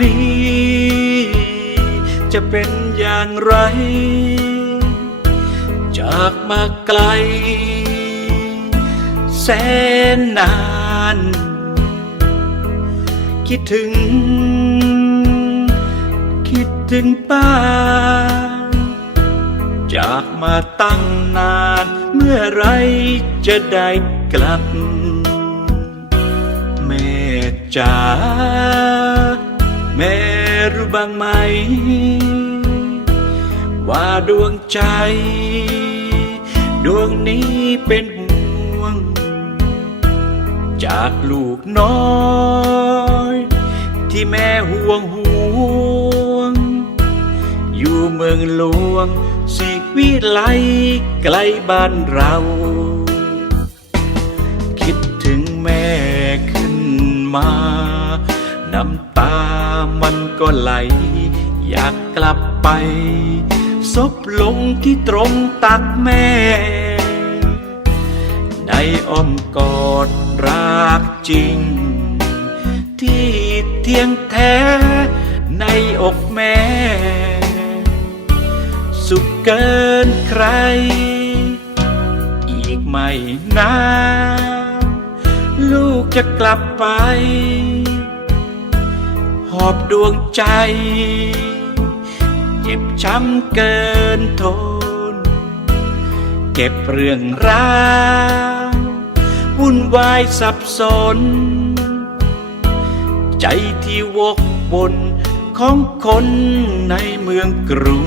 นี้ จะเป็นอย่างไร จากมาไกล แสนนาน คิดถึง คิดถึงป้า จากมาตั้งนาน เมื่อไรจะได้กลับ แม่จ๋า บ้างไหม ว่าดวงใจ ดวงนี้เป็นห่วง จากลูกน้อย ที่แม่ห่วงห่วง อยู่เมืองหลวงสิวิไลไกลบ้านเรา คิดถึงแม่ขึ้นมา น้ำตามันก็ไหล อยากกลับไปซบลงที่ตรงตักแม่ ในอ้อมกอดรักจริง ที่เที่ยงแท้ในอกแม่ สุขเกินใคร อีกไม่นานลูกจะกลับไป หอบดวงใจ เจ็บช้ำเกินทน เก็บเรื่องราววุ่นวายสับสน ใจที่วกวนของคนในเมืองกรุง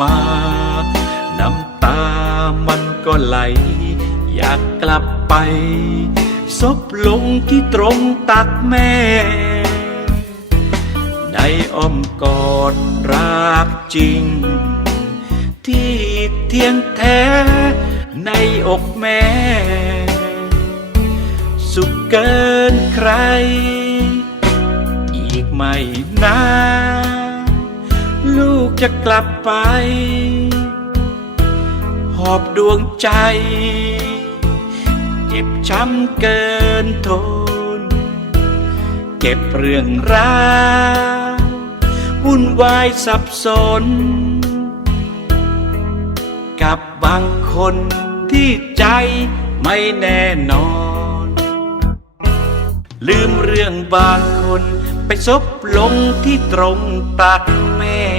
มา น้ำตามันก็ไหล อยากกลับไปซบลงที่ตรงตักแม่ ในอ้อมกอดรักจริง ที่เที่ยงแท้ในอกแม่ สุขเกินใคร อีกไม่นาน จะกลับไป หอบดวงใจ เจ็บช้ำเกินทน เก็บเรื่องราววุ่นวายสับสน กับบางคนที่ใจไม่แน่นอน ลืมเรื่องบางคนไปซบลงที่ตรงตักแม่